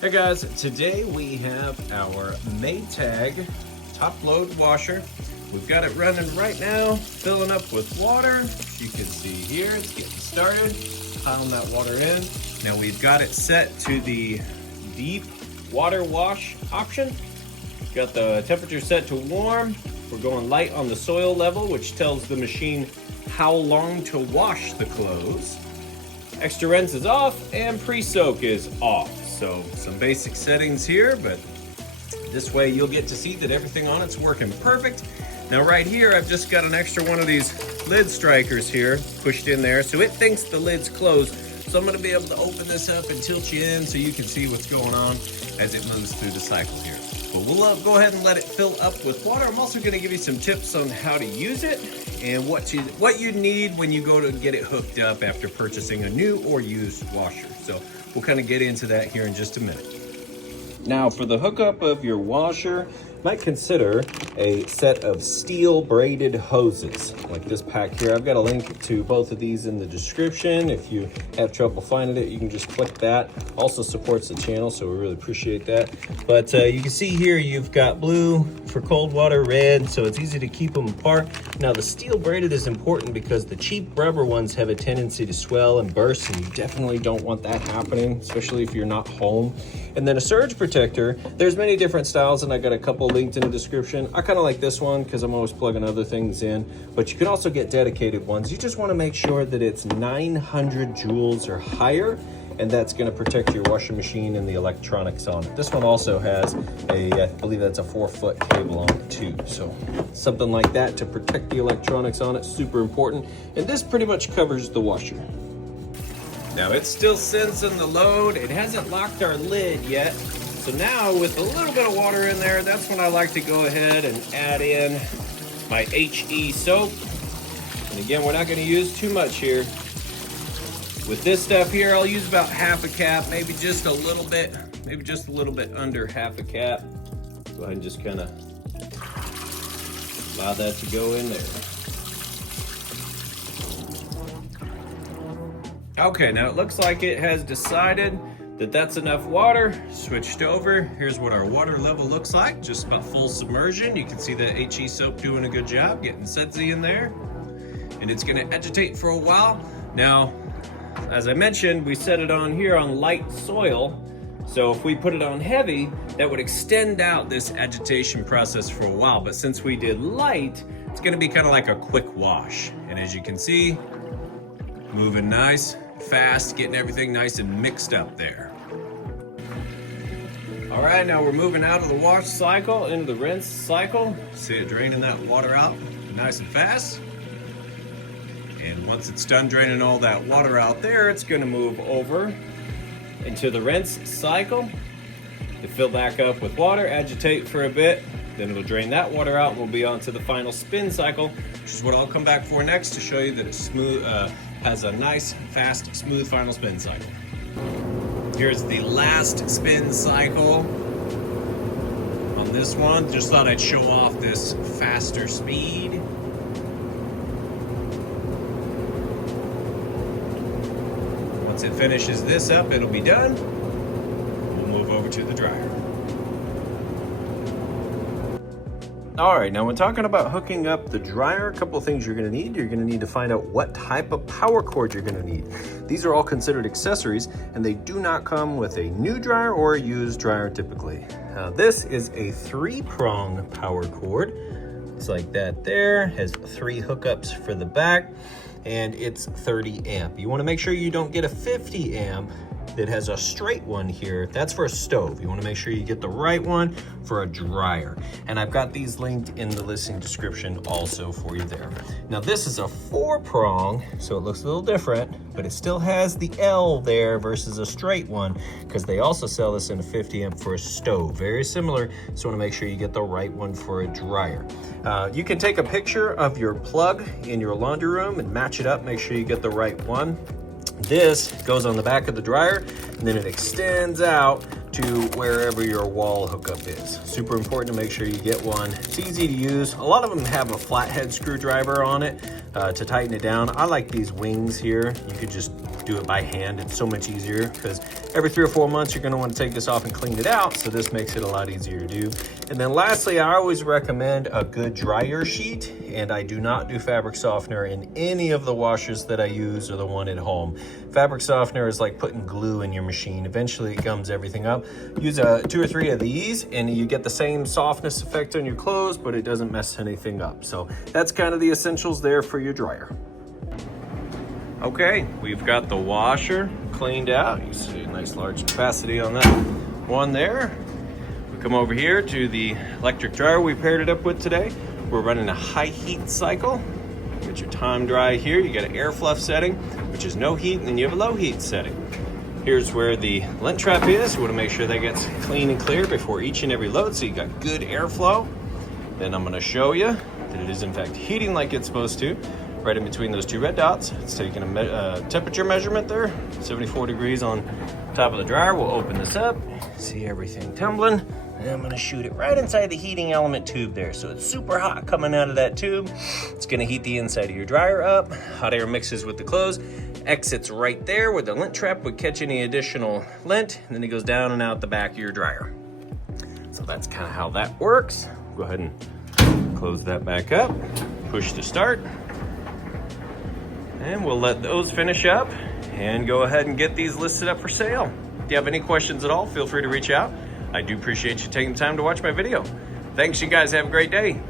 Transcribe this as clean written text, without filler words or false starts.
Hey guys, today we have our Maytag top load washer. We've got it running right now, filling up with water. As you can see here, it's getting started, piling that water in. Now we've got it set to the deep water wash option. Got the temperature set to warm. We're going light on the soil level, which tells the machine how long to wash the clothes. Extra rinse is off and pre-soak is off. So some basic settings here, but this way you'll get to see that everything on it's working perfect. Now right here, I've just got an extra one of these lid strikers here pushed in there. So it thinks the lid's closed. So I'm gonna be able to open this up and tilt you in so you can see what's going on as it moves through the cycle here. But we'll go ahead and let it fill up with water. I'm also gonna give you some tips on how to use it and what you need when you go to get it hooked up after purchasing a new or used washer. So we'll kind of get into that here in just a minute. Now for the hookup of your washer, you might consider a set of steel braided hoses like this pack here. I've got a link to both of these in the description. If you have trouble finding it, you can just click that. Also supports the channel, so we really appreciate that. But you can see here you've got blue for cold water, red, so it's easy to keep them apart. Now the steel braided is important because the cheap rubber ones have a tendency to swell and burst, and you definitely don't want that happening, especially if you're not home. And then a surge protector, there's many different styles, and I got a couple linked in the description. I kind of like this one because I'm always plugging other things in, but you can also get dedicated ones. You just want to make sure that it's 900 joules or higher, and that's going to protect your washing machine and the electronics on it. This one also has I believe that's a 4-foot cable on it too. So something like that to protect the electronics on it, super important. And this pretty much covers the washer. Now it's still sensing the load. It hasn't locked our lid yet. So now with a little bit of water in there, that's when I like to go ahead and add in my HE soap. And again, we're not gonna use too much here. With this stuff here, I'll use about half a cap, maybe just a little bit under half a cap. Go ahead and just kind of allow that to go in there. Okay, now it looks like it has decided that that's enough water. Switched over. Here's what our water level looks like, just about full submersion. You can see the HE soap doing a good job getting sudsy in there. And it's gonna agitate for a while. Now, as I mentioned, we set it on here on light soil. So if we put it on heavy, that would extend out this agitation process for a while. But since we did light, it's gonna be kind of like a quick wash. And as you can see, moving nice, fast, getting everything nice and mixed up there. All right, now we're moving out of the wash cycle into the rinse cycle. See it draining that water out nice and fast. And once it's done draining all that water out there, it's gonna move over into the rinse cycle. To fill back up with water, agitate for a bit, then it'll drain that water out and we'll be on to the final spin cycle, which is what I'll come back for next to show you that it's smooth, has a nice, fast, smooth final spin cycle. Here's the last spin cycle on this one. Just thought I'd show off this faster speed. Once it finishes this up, it'll be done. We'll move over to the dryer. All right, now when talking about hooking up the dryer, a couple of things you're gonna need. You're gonna need to find out what type of power cord you're gonna need. These are all considered accessories, and they do not come with a new dryer or a used dryer typically. Now this is a 3-prong power cord. It's like that there, has 3 hookups for the back, and it's 30 amp. You wanna make sure you don't get a 50 amp that has a straight one here. That's for a stove. You want to make sure you get the right one for a dryer. And I've got these linked in the listing description also for you there. Now this is a 4-prong, so it looks a little different, but it still has the L there versus a straight one, because they also sell this in a 50 amp for a stove. Very similar, so you want to make sure you get the right one for a dryer. You can take a picture of your plug in your laundry room and match it up, make sure you get the right one. This goes on the back of the dryer, and then it extends out to wherever your wall hookup is. Super important to make sure you get one. It's easy to use. A lot of them have a flathead screwdriver on it to tighten it down. I like these wings here. You could just do it by hand. It's so much easier because every 3 or 4 months you're going to want to take this off and clean it out, so this makes it a lot easier to do. And then lastly, I always recommend a good dryer sheet, and I do not do fabric softener in any of the washers that I use or the one at home. Fabric softener is like putting glue in your machine. Eventually it gums everything up. Use 2 or 3 of these and you get the same softness effect on your clothes, but it doesn't mess anything up. So that's kind of the essentials there for your dryer. Okay, we've got the washer cleaned out. You see a nice large capacity on that one there. We come over here to the electric dryer we paired it up with today. We're running a high heat cycle. Get your time dry here. You got an air fluff setting, which is no heat, and then you have a low heat setting. Here's where the lint trap is. You want to make sure that gets clean and clear before each and every load, so you got good airflow. Then I'm going to show you that it is in fact heating like it's supposed to. Right in between those 2 red dots, it's taking a temperature measurement there, 74 degrees on top of the dryer. We'll open this up, see everything tumbling, and I'm gonna shoot it right inside the heating element tube there. So it's super hot coming out of that tube. It's gonna heat the inside of your dryer up. Hot air mixes with the clothes, exits right there where the lint trap would catch any additional lint, and then it goes down and out the back of your dryer. So that's kind of how that works. Go ahead and close that back up, push to start. And we'll let those finish up and go ahead and get these listed up for sale. If you have any questions at all, feel free to reach out. I do appreciate you taking the time to watch my video. Thanks, you guys. Have a great day.